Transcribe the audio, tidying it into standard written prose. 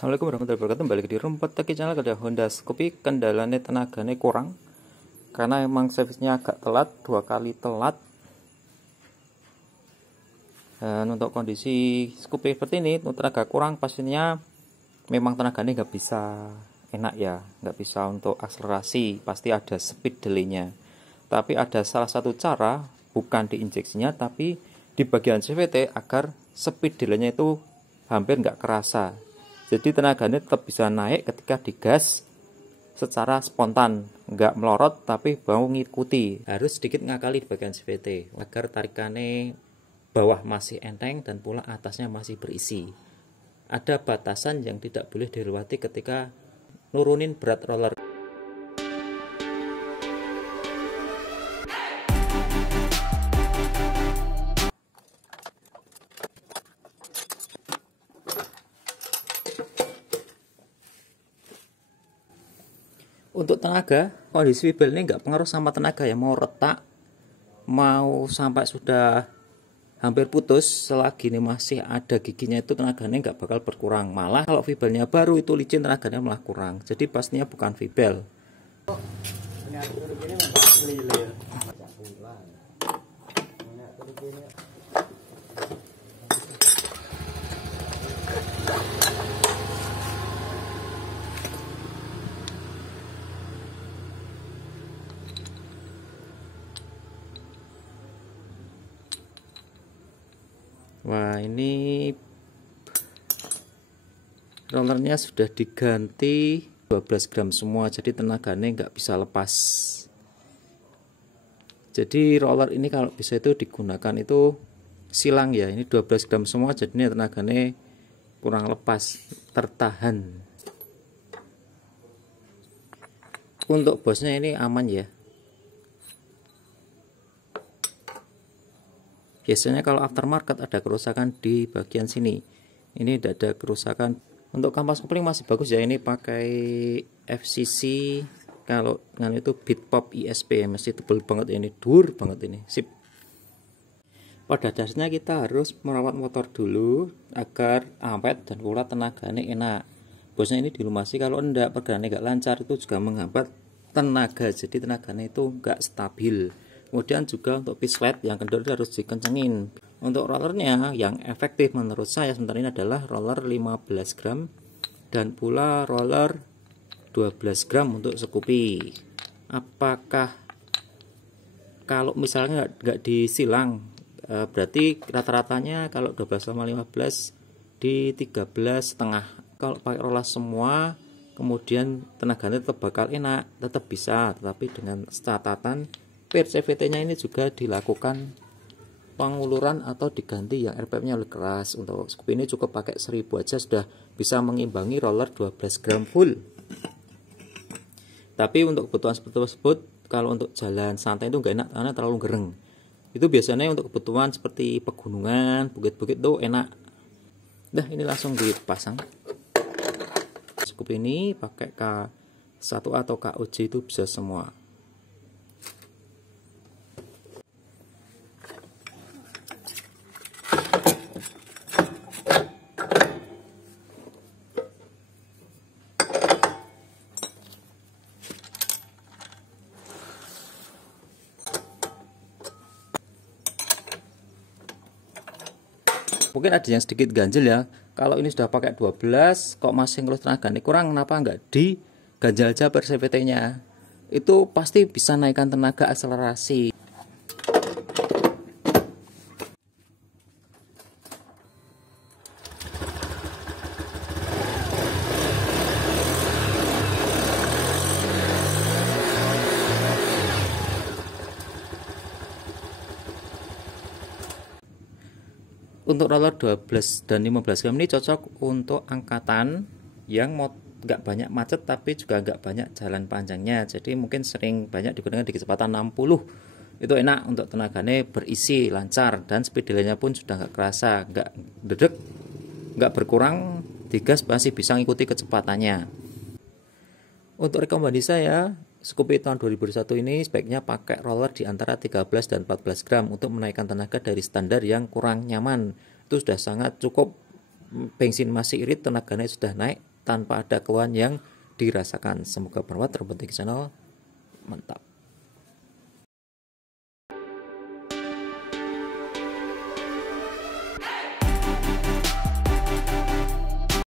Assalamualaikum warahmatullahi wabarakatuh. Balik di Rumput Teki channel ada Honda Scoopy. Kendalanya tenaganya kurang karena emang servisnya agak telat, 2 kali telat. Dan untuk kondisi Scoopy seperti ini, untuk tenaga kurang pastinya memang tenaganya nggak bisa enak ya, nggak bisa untuk akselerasi, pasti ada speed delay-nya. Tapi ada salah satu cara, bukan di injeksinya tapi di bagian CVT agar speed delay-nya itu hampir nggak kerasa. Jadi tenaganya tetap bisa naik ketika digas secara spontan, nggak melorot tapi mau ngikuti. Harus sedikit ngakali di bagian CVT agar tarikannya bawah masih enteng dan pula atasnya masih berisi. Ada batasan yang tidak boleh dilewati ketika nurunin berat roller. Untuk tenaga, kondisi wheel ini nggak pengaruh sama tenaga ya, mau retak, mau sampai sudah hampir putus, selagi ini masih ada giginya itu tenaganya nggak bakal berkurang. Malah kalau fibelnya baru itu licin, tenaganya malah kurang. Jadi pastinya bukan fibel. Wah, ini rollernya sudah diganti 12 gram semua, jadi tenaganya nggak bisa lepas. Jadi roller ini kalau bisa itu digunakan itu silang ya, ini 12 gram semua, jadinya tenaganya kurang lepas, tertahan. Untuk bosnya ini aman ya. Biasanya kalau aftermarket ada kerusakan di bagian sini. Ini tidak ada kerusakan. Untuk kampas kopling masih bagus ya. Ini pakai FCC. Kalau dengan itu Bitpop ISP masih tebel banget ini, dur banget ini. Sip. Pada dasarnya kita harus merawat motor dulu agar awet dan pula tenaganya enak. Bosnya ini dilumasi, kalau enggak pergerakannya enggak lancar itu juga menghambat tenaga. Jadi tenaganya itu enggak stabil. Kemudian juga untuk pislet yang kendor harus dikencengin. Untuk rollernya yang efektif menurut saya sebentar ini adalah roller 15 gram dan pula roller 12 gram untuk Scoopy. Apakah kalau misalnya nggak disilang, berarti rata-ratanya kalau 12 sama 15 di 13,5. Kalau pakai roller semua kemudian tenaganya tetap bakal enak, tetap bisa, tetapi dengan catatan CVT-nya ini juga dilakukan penguluran atau diganti yang RPM-nya lebih keras. Untuk Scoopy ini cukup pakai 1000 aja sudah bisa mengimbangi roller 12 gram full. Tapi untuk kebutuhan seperti tersebut, kalau untuk jalan santai itu nggak enak karena terlalu gereng. Itu biasanya untuk kebutuhan seperti pegunungan, bukit-bukit itu enak. Dah, ini langsung dipasang. Scoopy ini pakai K1A atau KOJ itu bisa semua. Mungkin ada yang sedikit ganjil ya, kalau ini sudah pakai 12 kok masih ngeluh tenaga ini kurang, kenapa nggak diganjal aja per CVT nya, itu pasti bisa naikkan tenaga akselerasi. Untuk roller 12 dan 15 gram ini cocok untuk angkatan yang nggak banyak macet tapi juga nggak banyak jalan panjangnya. Jadi mungkin sering banyak digunakan di kecepatan 60. Itu enak untuk tenaganya berisi, lancar, dan speed delay-nya pun sudah nggak kerasa, nggak dedek, nggak berkurang, digas masih bisa ngikuti kecepatannya. Untuk rekomendasi saya, Scoopy tahun 2021 ini sebaiknya pakai roller di antara 13 dan 14 gram untuk menaikkan tenaga dari standar yang kurang nyaman. Itu sudah sangat cukup, bensin masih irit, tenaganya sudah naik, tanpa ada keluhan yang dirasakan. Semoga bermanfaat. Robotik Channel, mantap.